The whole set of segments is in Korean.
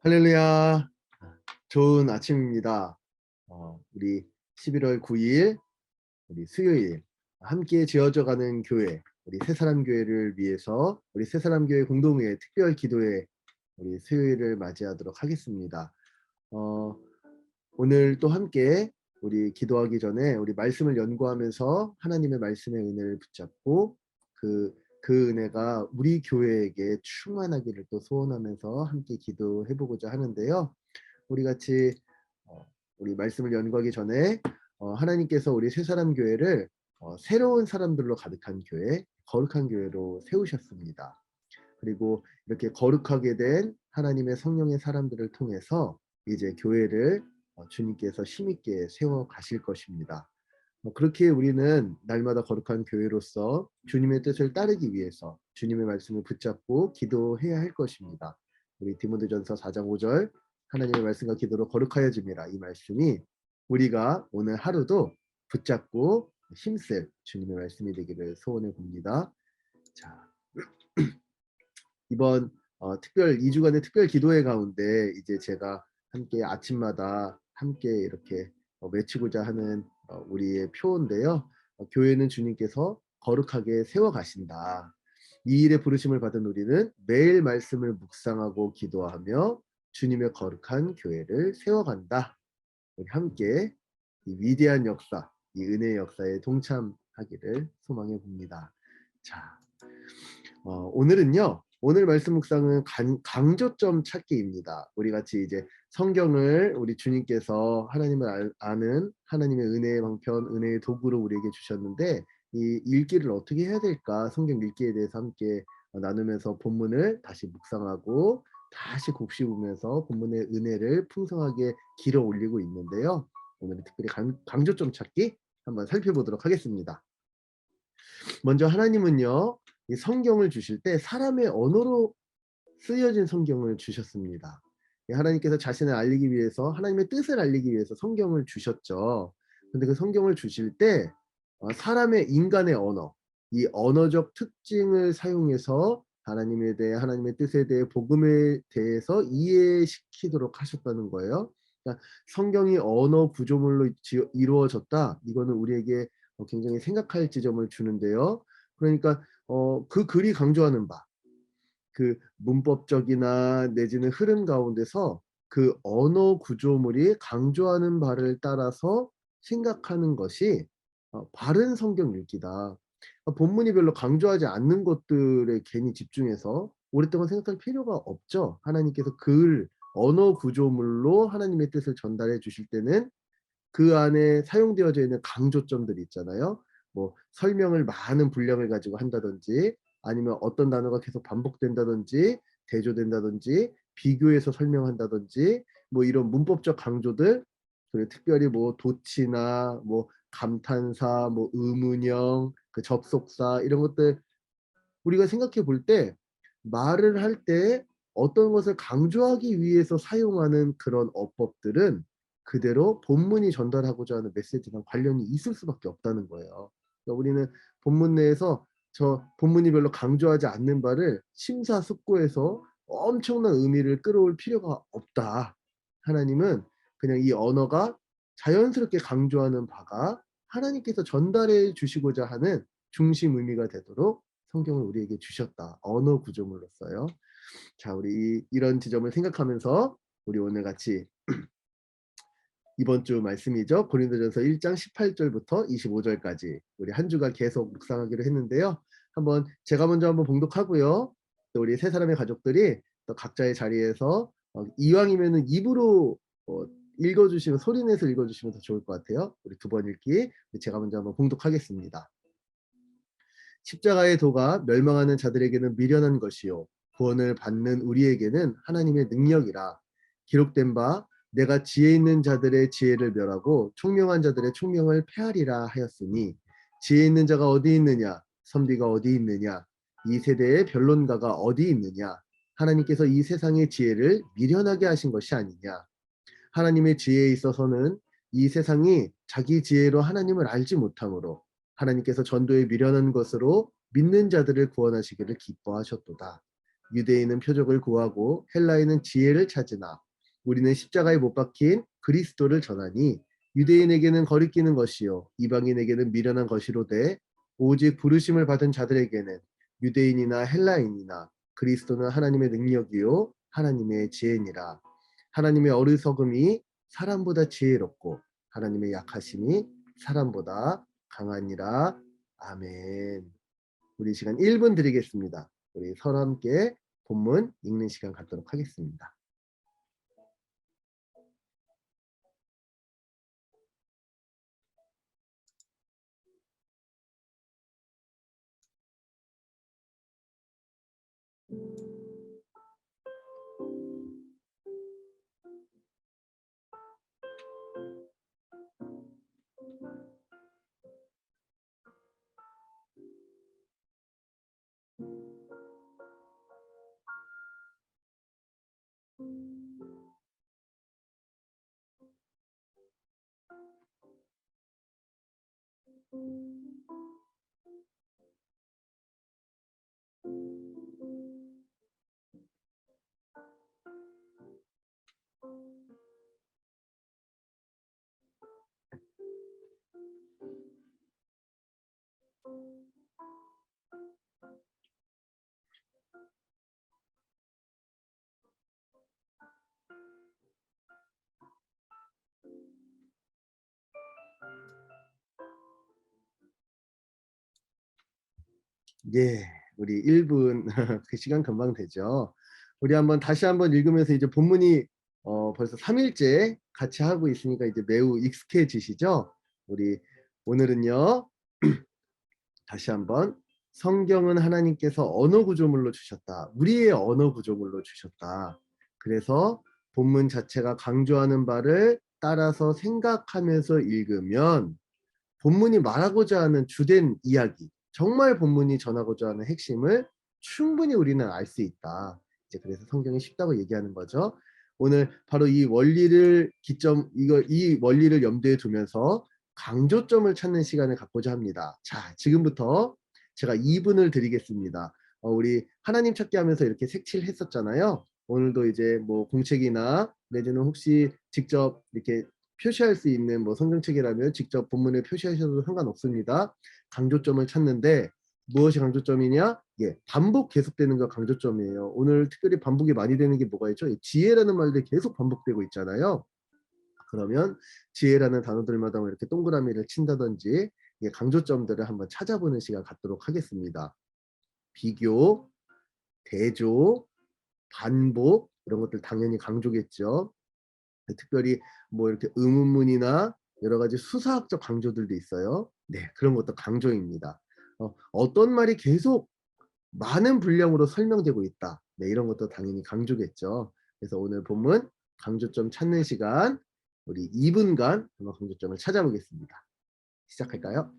할렐루야. 좋은 아침입니다. 우리 11월 9일 우리 수요일 함께 지어져가는 교회 우리 새사람 교회를 위해서 우리 새사람 교회 공동회 특별 기도회 우리 수요일을 맞이하도록 하겠습니다. 어, 오늘 또 함께 우리 기도하기 전에 우리 말씀을 연구하면서 하나님의 말씀의 은혜를 붙잡고 그 은혜가 우리 교회에게 충만하기를 또 소원하면서 함께 기도해보고자 하는데요. 우리 같이 우리 말씀을 연구하기 전에 하나님께서 우리 새사람 교회를 새로운 사람들로 가득한 교회, 거룩한 교회로 세우셨습니다. 그리고 이렇게 거룩하게 된 하나님의 성령의 사람들을 통해서 이제 교회를 주님께서 힘있게 세워 가실 것입니다. 그렇게 우리는 날마다 거룩한 교회로서 주님의 뜻을 따르기 위해서 주님의 말씀을 붙잡고 기도해야 할 것입니다. 우리 디모데전서 4장 5절 하나님의 말씀과 기도로 거룩하여짐이라, 이 말씀이 우리가 오늘 하루도 붙잡고 힘쓸 주님의 말씀이 되기를 소원해 봅니다. 자, 이번 특별 2주간의 특별 기도회 가운데 이제 제가 함께 아침마다 함께 이렇게 외치고자 하는 우리의 표인데요. 교회는 주님께서 거룩하게 세워 가신다. 이 일에 부르심을 받은 우리는 매일 말씀을 묵상하고 기도하며 주님의 거룩한 교회를 세워간다. 우리 함께 이 위대한 역사, 이 은혜의 역사에 동참하기를 소망해 봅니다. 자, 오늘은요. 오늘 말씀 묵상은 강조점 찾기입니다. 우리 같이 이제 성경을 우리 주님께서 하나님을 아는 하나님의 은혜의 방편, 은혜의 도구로 우리에게 주셨는데 이 읽기를 어떻게 해야 될까? 성경 읽기에 대해서 함께 나누면서 본문을 다시 묵상하고 다시 곱씹으면서 본문의 은혜를 풍성하게 길어 올리고 있는데요. 오늘은 특별히 강조점 찾기 한번 살펴보도록 하겠습니다. 먼저 하나님은요, 이 성경을 주실 때 사람의 언어로 쓰여진 성경을 주셨습니다. 하나님께서 자신을 알리기 위해서, 하나님의 뜻을 알리기 위해서 성경을 주셨죠. 근데 그 성경을 주실 때 사람의, 인간의 언어, 이 언어적 특징을 사용해서 하나님에 대해, 하나님의 뜻에 대해, 복음에 대해서 이해시키도록 하셨다는 거예요. 그러니까 성경이 언어 구조물로 이루어졌다. 이거는 우리에게 굉장히 생각할 지점을 주는데요. 그러니까 그 글이 강조하는 바, 그 문법적이나 내지는 흐름 가운데서 그 언어 구조물이 강조하는 바를 따라서 생각하는 것이 바른 성경 읽기다. 본문이 별로 강조하지 않는 것들에 괜히 집중해서 오랫동안 생각할 필요가 없죠. 하나님께서 글, 언어 구조물로 하나님의 뜻을 전달해 주실 때는 그 안에 사용되어져 있는 강조점들이 있잖아요. 뭐 설명을 많은 분량을 가지고 한다든지, 아니면 어떤 단어가 계속 반복된다든지, 대조된다든지, 비교해서 설명한다든지, 뭐 이런 문법적 강조들, 그리고 특별히 뭐 도치나 뭐 감탄사, 뭐 의문형, 그 접속사, 이런 것들 우리가 생각해 볼 때 말을 할 때 어떤 것을 강조하기 위해서 사용하는 그런 어법들은 그대로 본문이 전달하고자 하는 메시지랑 관련이 있을 수밖에 없다는 거예요. 그러니까 우리는 본문 내에서 저 본문이 별로 강조하지 않는 바를 심사숙고해서 엄청난 의미를 끌어올 필요가 없다. 하나님은 그냥 이 언어가 자연스럽게 강조하는 바가 하나님께서 전달해 주시고자 하는 중심 의미가 되도록 성경을 우리에게 주셨다. 언어 구조물로서요. 자, 우리 이런 지점을 생각하면서 우리 오늘 같이 이번 주 말씀이죠. 고린도전서 1장 18절부터 25절까지 우리 한 주간 계속 묵상하기로 했는데요. 한번 제가 먼저 한번 봉독하고요. 또 우리 세 사람의 가족들이 또 각자의 자리에서 이왕이면은 입으로 읽어주시면, 소리내서 읽어주시면 더 좋을 것 같아요. 우리 두 번 읽기 제가 먼저 한번 봉독하겠습니다. 십자가의 도가 멸망하는 자들에게는 미련한 것이요 구원을 받는 우리에게는 하나님의 능력이라. 기록된 바 내가 지혜 있는 자들의 지혜를 멸하고 총명한 자들의 총명을 패하리라 하였으니, 지혜 있는 자가 어디 있느냐, 선비가 어디 있느냐, 이 세대의 변론가가 어디 있느냐. 하나님께서 이 세상의 지혜를 미련하게 하신 것이 아니냐. 하나님의 지혜에 있어서는 이 세상이 자기 지혜로 하나님을 알지 못하므로 하나님께서 전도에 미련한 것으로 믿는 자들을 구원하시기를 기뻐하셨도다. 유대인은 표적을 구하고 헬라인은 지혜를 찾으나 우리는 십자가에 못 박힌 그리스도를 전하니 유대인에게는 거리끼는 것이요 이방인에게는 미련한 것이로되 오직 부르심을 받은 자들에게는 유대인이나 헬라인이나 그리스도는 하나님의 능력이요 하나님의 지혜니라. 하나님의 어리석음이 사람보다 지혜롭고 하나님의 약하심이 사람보다 강하니라. 아멘. 우리 시간 1분 드리겠습니다. 우리 서로 함께 본문 읽는 시간 갖도록 하겠습니다. 예, 우리 1분 그 시간 금방 되죠. 우리 다시 한번 읽으면서 이제 본문이 벌써 3일째 같이 하고 있으니까 이제 매우 익숙해지시죠? 우리 오늘은요. 다시 한번 성경은 하나님께서 언어 구조물로 주셨다. 우리의 언어 구조물로 주셨다. 그래서 본문 자체가 강조하는 바를 따라서 생각하면서 읽으면 본문이 말하고자 하는 주된 이야기, 정말 본문이 전하고자 하는 핵심을 충분히 우리는 알 수 있다. 이제 그래서 성경이 쉽다고 얘기하는 거죠. 오늘 바로 이 원리를 염두에 두면서 강조점을 찾는 시간을 갖고자 합니다. 자, 지금부터 제가 2분을 드리겠습니다. 우리 하나님 찾기 하면서 이렇게 색칠했었잖아요. 오늘도 이제 뭐 공책이나 내지는 혹시 직접 이렇게 표시할 수 있는 뭐 성경책이라면 직접 본문에 표시하셔도 상관없습니다. 강조점을 찾는데 무엇이 강조점이냐? 예, 반복 계속되는 거 강조점이에요. 오늘 특별히 반복이 많이 되는 게 뭐가 있죠? 지혜라는 말들이 계속 반복되고 있잖아요. 그러면 지혜라는 단어들마다 이렇게 동그라미를 친다든지 강조점들을 한번 찾아보는 시간 갖도록 하겠습니다. 비교, 대조, 반복 이런 것들 당연히 강조겠죠. 특별히 뭐 이렇게 의문문이나 여러 가지 수사학적 강조들도 있어요. 네, 그런 것도 강조입니다. 어떤 말이 계속 많은 분량으로 설명되고 있다. 네, 이런 것도 당연히 강조겠죠. 그래서 오늘 본문 강조점 찾는 시간 우리 2분간 한번 강조점을 찾아보겠습니다. 시작할까요?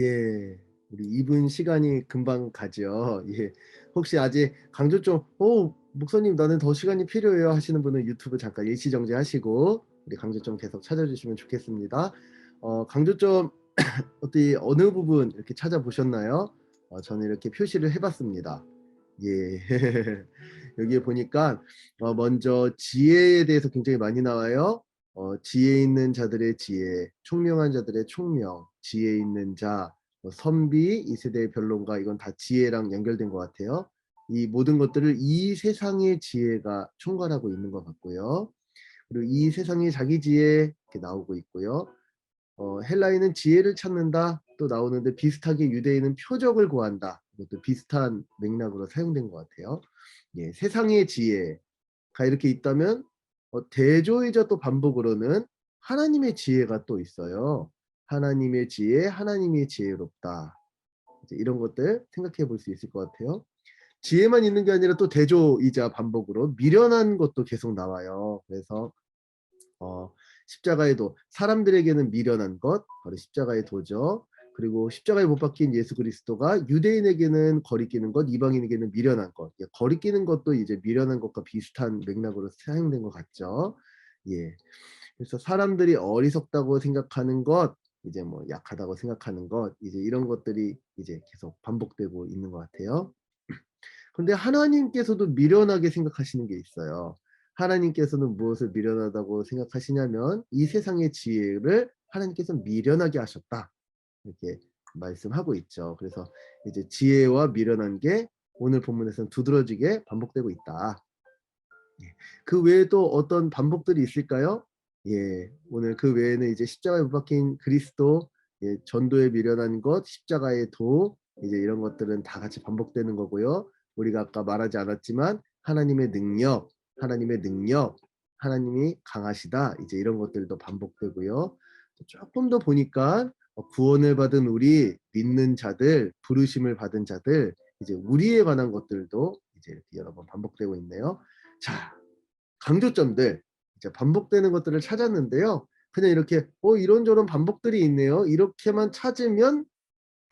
예. 우리 2분 시간이 금방 가죠. 예. 혹시 아직 강조점 목사님 나는 더 시간이 필요해요." 하시는 분은 유튜브 잠깐 일시 정지하시고 우리 강조점 계속 찾아주시면 좋겠습니다. 강조점 어디 어느 부분 이렇게 찾아보셨나요? 저는 이렇게 표시를 해 봤습니다. 예. 여기에 보니까 먼저 지혜에 대해서 굉장히 많이 나와요. 지혜 있는 자들의 지혜, 총명한 자들의 총명, 지혜 있는 자, 선비, 이 세대의 변론가 이건 다 지혜랑 연결된 것 같아요. 이 모든 것들을 이 세상의 지혜가 총괄하고 있는 것 같고요. 그리고 이 세상의 자기 지혜 이렇게 나오고 있고요. 헬라인은 지혜를 찾는다 또 나오는데 비슷하게 유대인은 표적을 구한다. 이것도 비슷한 맥락으로 사용된 것 같아요. 예, 세상의 지혜가 이렇게 있다면 대조이자 또 반복으로는 하나님의 지혜가 또 있어요. 하나님의 지혜, 하나님이 지혜롭다. 이제 이런 것들 생각해 볼 수 있을 것 같아요. 지혜만 있는 게 아니라 또 대조이자 반복으로 미련한 것도 계속 나와요. 그래서 어 십자가의 도 사람들에게는 미련한 것 바로 십자가의 도죠. 그리고 십자가에 못 박힌 예수 그리스도가 유대인에게는 거리끼는 것, 이방인에게는 미련한 것. 예, 거리끼는 것도 이제 미련한 것과 비슷한 맥락으로 사용된 것 같죠. 예. 그래서 사람들이 어리석다고 생각하는 것, 이제 뭐 약하다고 생각하는 것, 이제 이런 것들이 이제 계속 반복되고 있는 것 같아요. 근데 하나님께서도 미련하게 생각하시는 게 있어요. 하나님께서는 무엇을 미련하다고 생각하시냐면 이 세상의 지혜를 하나님께서 미련하게 하셨다. 이렇게 말씀하고 있죠. 그래서 이제 지혜와 미련한 게 오늘 본문에서는 두드러지게 반복되고 있다. 예. 그 외에 또 어떤 반복들이 있을까요? 예. 오늘 그 외에는 이제 십자가에 못 박힌 그리스도, 예, 전도에 미련한 것, 십자가의 도, 이제 이런 것들은 다 같이 반복되는 거고요. 우리가 아까 말하지 않았지만 하나님의 능력, 하나님의 능력, 하나님이 강하시다. 이제 이런 것들도 반복되고요. 조금 더 보니까 구원을 받은 우리 믿는 자들, 부르심을 받은 자들, 이제 우리에 관한 것들도 이제 이렇게 여러 번 반복되고 있네요. 자, 강조점들 이제 반복되는 것들을 찾았는데요. 그냥 이렇게 이런저런 반복들이 있네요. 이렇게만 찾으면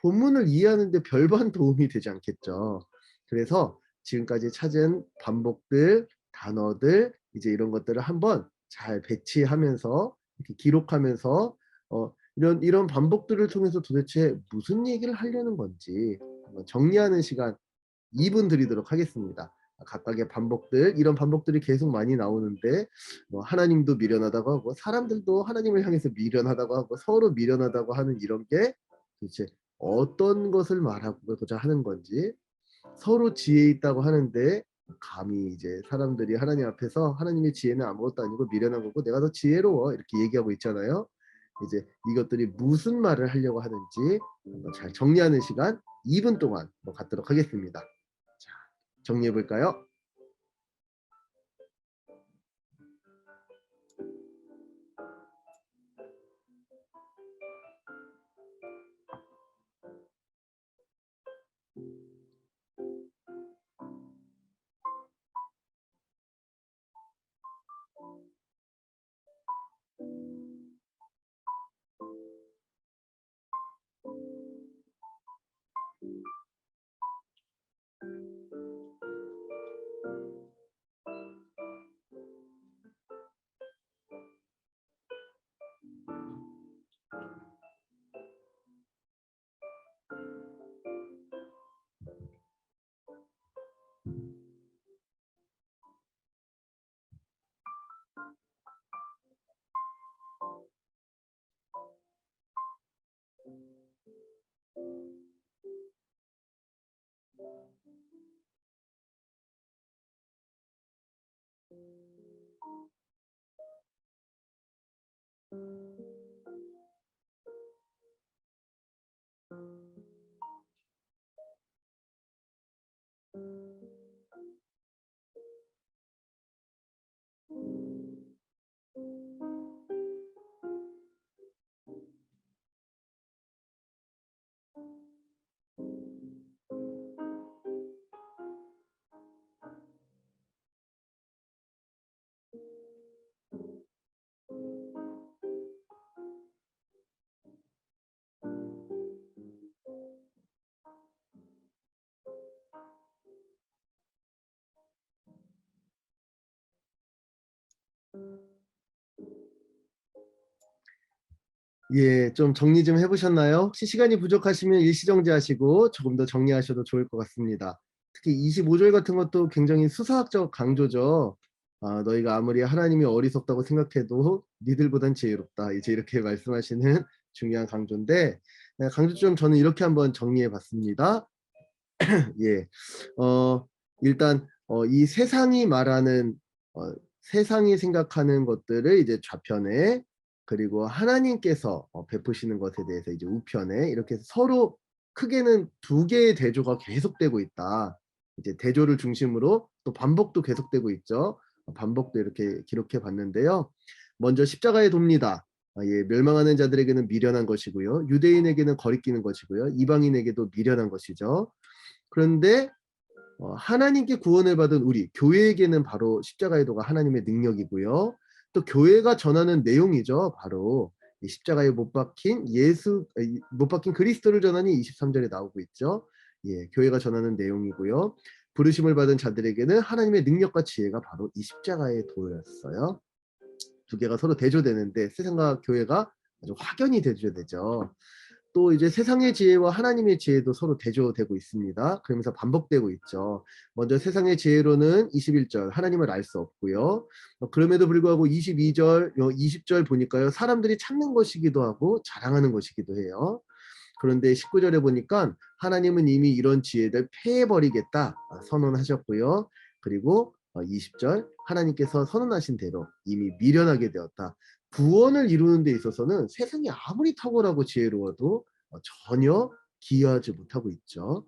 본문을 이해하는 데 별반 도움이 되지 않겠죠. 그래서 지금까지 찾은 반복들, 단어들 이제 이런 것들을 한번 잘 배치하면서 이렇게 기록하면서 이런 반복들을 통해서 도대체 무슨 얘기를 하려는 건지 한번 정리하는 시간 2분 드리도록 하겠습니다. 각각의 반복들, 이런 반복들이 계속 많이 나오는데 뭐 하나님도 미련하다고 하고 사람들도 하나님을 향해서 미련하다고 하고 서로 미련하다고 하는 이런 게 도대체 어떤 것을 말하고자 하는 건지, 서로 지혜 있다고 하는데 감히 이제 사람들이 하나님 앞에서 하나님의 지혜는 아무것도 아니고 미련한 거고 내가 더 지혜로워 이렇게 얘기하고 있잖아요. 이제 이것들이 무슨 말을 하려고 하는지 한번 잘 정리하는 시간 2분 동안 뭐 갖도록 하겠습니다. 자, 정리해 볼까요? 예, 좀 정리 좀 해보셨나요? 혹시 시간이 부족하시면 일시정지하시고 조금 더 정리하셔도 좋을 것 같습니다. 특히 25절 같은 것도 굉장히 수사학적 강조죠. 너희가 아무리 하나님이 어리석다고 생각해도 니들보단 지혜롭다. 이제 이렇게 말씀하시는 중요한 강조인데, 강조점 저는 이렇게 한번 정리해 봤습니다. 예, 일단 이 세상이 말하는 세상이 생각하는 것들을 이제 좌편에, 그리고 하나님께서 베푸시는 것에 대해서 이제 우편에, 이렇게 서로 크게는 두 개의 대조가 계속되고 있다. 이제 대조를 중심으로 또 반복도 계속되고 있죠. 반복도 이렇게 기록해 봤는데요. 먼저 십자가의 돕니다. 예, 멸망하는 자들에게는 미련한 것이고요. 유대인에게는 거리끼는 것이고요. 이방인에게도 미련한 것이죠. 그런데 하나님께 구원을 받은 우리 교회에게는 바로 십자가의 도가 하나님의 능력이고요. 또 교회가 전하는 내용이죠. 바로 이 십자가에 못 박힌 못 박힌 그리스도를 전하니 23절에 나오고 있죠. 예, 교회가 전하는 내용이고요. 부르심을 받은 자들에게는 하나님의 능력과 지혜가 바로 이 십자가의 도였어요. 두 개가 서로 대조되는데 세상과 교회가 아주 확연히 대조되죠. 또 이제 세상의 지혜와 하나님의 지혜도 서로 대조되고 있습니다. 그러면서 반복되고 있죠. 먼저 세상의 지혜로는 21절 하나님을 알 수 없고요. 그럼에도 불구하고 22절, 20절 보니까요. 사람들이 찾는 것이기도 하고 자랑하는 것이기도 해요. 그런데 19절에 보니까 하나님은 이미 이런 지혜를 폐해버리겠다 선언하셨고요. 그리고 20절 하나님께서 선언하신 대로 이미 미련하게 되었다. 구원을 이루는 데 있어서는 세상이 아무리 탁월하고 지혜로워도 전혀 기여하지 못하고 있죠.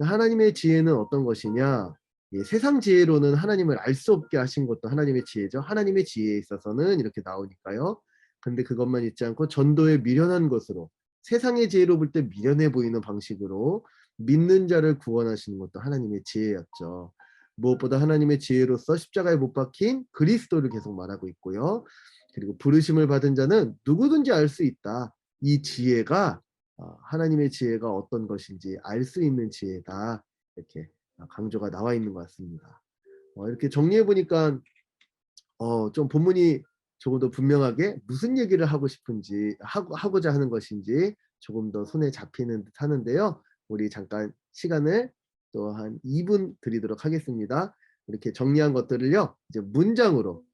하나님의 지혜는 어떤 것이냐? 예, 세상 지혜로는 하나님을 알 수 없게 하신 것도 하나님의 지혜죠. 하나님의 지혜에 있어서는 이렇게 나오니까요. 근데 그것만 있지 않고 전도에 미련한 것으로, 세상의 지혜로 볼 때 미련해 보이는 방식으로 믿는 자를 구원하시는 것도 하나님의 지혜였죠. 무엇보다 하나님의 지혜로서 십자가에 못 박힌 그리스도를 계속 말하고 있고요. 그리고 부르심을 받은 자는 누구든지 알 수 있다. 이 지혜가 하나님의 지혜가 어떤 것인지 알 수 있는 지혜다. 이렇게 강조가 나와 있는 것 같습니다. 이렇게 정리해 보니까 좀 본문이 조금 더 분명하게 무슨 얘기를 하고 싶은지 하고자 하는 것인지 조금 더 손에 잡히는 듯 하는데요. 우리 잠깐 시간을 또 한 2분 드리도록 하겠습니다. 이렇게 정리한 것들을요. 이제 문장으로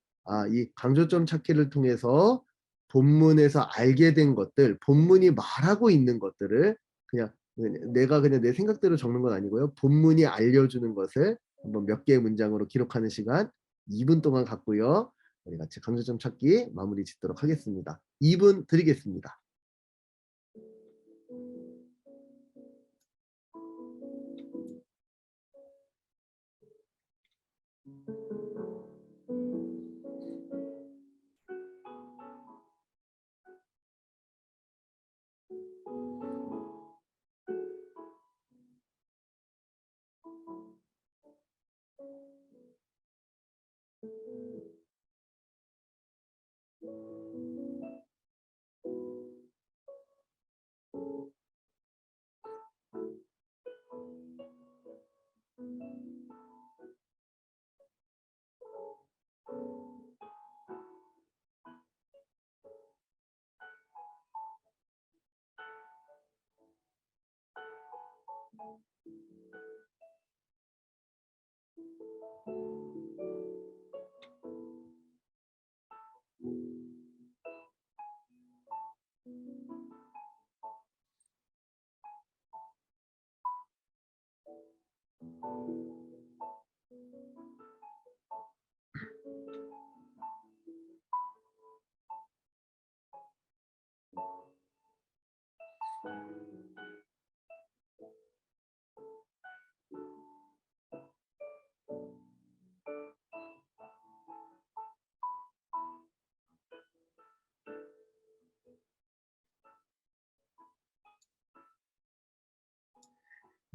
이 강조점 찾기를 통해서 본문에서 알게 된 것들, 본문이 말하고 있는 것들을 그냥 내가 그냥 내 생각대로 적는 건 아니고요. 본문이 알려주는 것을 한번 몇 개의 문장으로 기록하는 시간 2분 동안 갖고요. 우리 같이 강조점 찾기 마무리 짓도록 하겠습니다. 2분 드리겠습니다.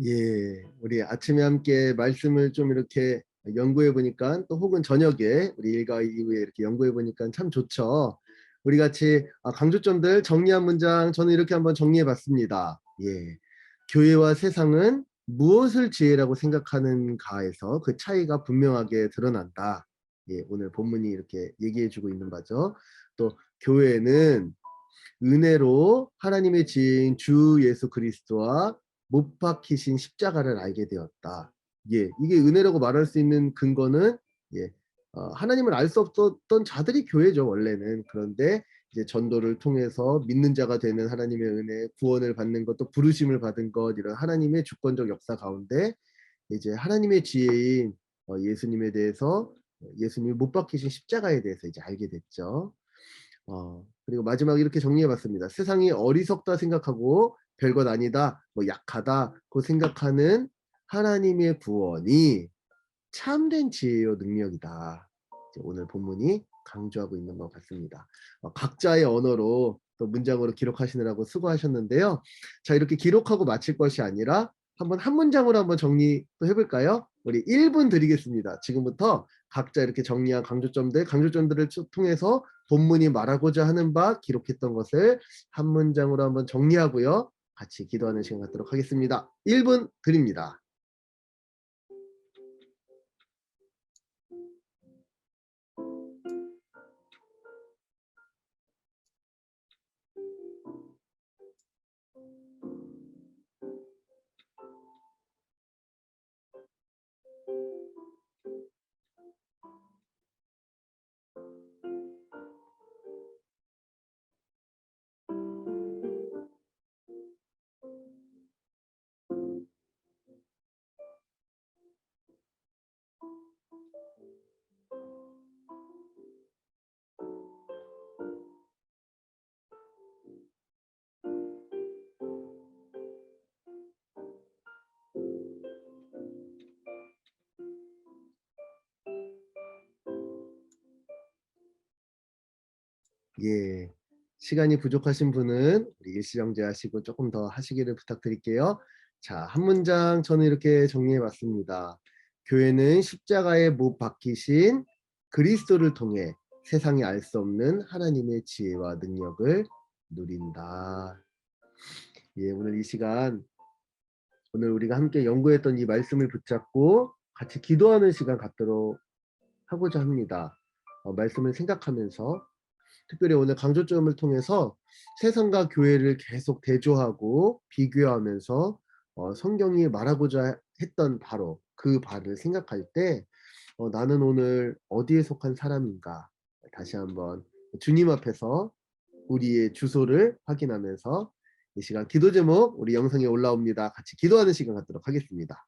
예, 우리 아침에 함께 말씀을 좀 이렇게 연구해 보니까 또 혹은 저녁에 우리 일과 이후에 이렇게 연구해 보니까 참 좋죠. 우리 같이 강조점들 정리한 문장 저는 이렇게 한번 정리해 봤습니다. 예, 교회와 세상은 무엇을 지혜라고 생각하는가에서 그 차이가 분명하게 드러난다. 예, 오늘 본문이 이렇게 얘기해 주고 있는 바죠. 또 교회는 은혜로 하나님의 지혜인 주 예수 그리스도와 못 박히신 십자가를 알게 되었다. 예, 이게 은혜라고 말할 수 있는 근거는 예, 하나님을 알 수 없었던 자들이 교회죠 원래는. 그런데 이제 전도를 통해서 믿는 자가 되는 하나님의 은혜, 구원을 받는 것, 또 부르심을 받은 것, 이런 하나님의 주권적 역사 가운데 이제 하나님의 지혜인 예수님에 대해서, 예수님이 못 박히신 십자가에 대해서 이제 알게 됐죠. 그리고 마지막 이렇게 정리해 봤습니다. 세상이 어리석다 생각하고 별것 아니다, 뭐 약하다고 생각하는 하나님의 구원이 참된 지혜요 능력이다. 오늘 본문이 강조하고 있는 것 같습니다. 각자의 언어로 또 문장으로 기록하시느라고 수고하셨는데요. 자, 이렇게 기록하고 마칠 것이 아니라 한번 한 문장으로 한번 정리 또 해볼까요? 우리 1분 드리겠습니다. 지금부터 각자 이렇게 정리한 강조점들을 통해서 본문이 말하고자 하는 바 기록했던 것을 한 문장으로 한번 정리하고요. 같이 기도하는 시간 갖도록 하겠습니다. 1분 드립니다. 예. 시간이 부족하신 분은 우리 일시정지하시고 조금 더 하시기를 부탁드릴게요. 자, 한 문장 저는 이렇게 정리해 봤습니다. 교회는 십자가에 못 박히신 그리스도를 통해 세상이 알 수 없는 하나님의 지혜와 능력을 누린다. 예, 오늘 이 시간, 오늘 우리가 함께 연구했던 이 말씀을 붙잡고 같이 기도하는 시간 갖도록 하고자 합니다. 말씀을 생각하면서 특별히 오늘 강조점을 통해서 세상과 교회를 계속 대조하고 비교하면서 성경이 말하고자 했던 바로 그 바를 생각할 때 나는 오늘 어디에 속한 사람인가, 다시 한번 주님 앞에서 우리의 주소를 확인하면서 이 시간 기도 제목 우리 영상에 올라옵니다. 같이 기도하는 시간 갖도록 하겠습니다.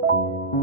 음.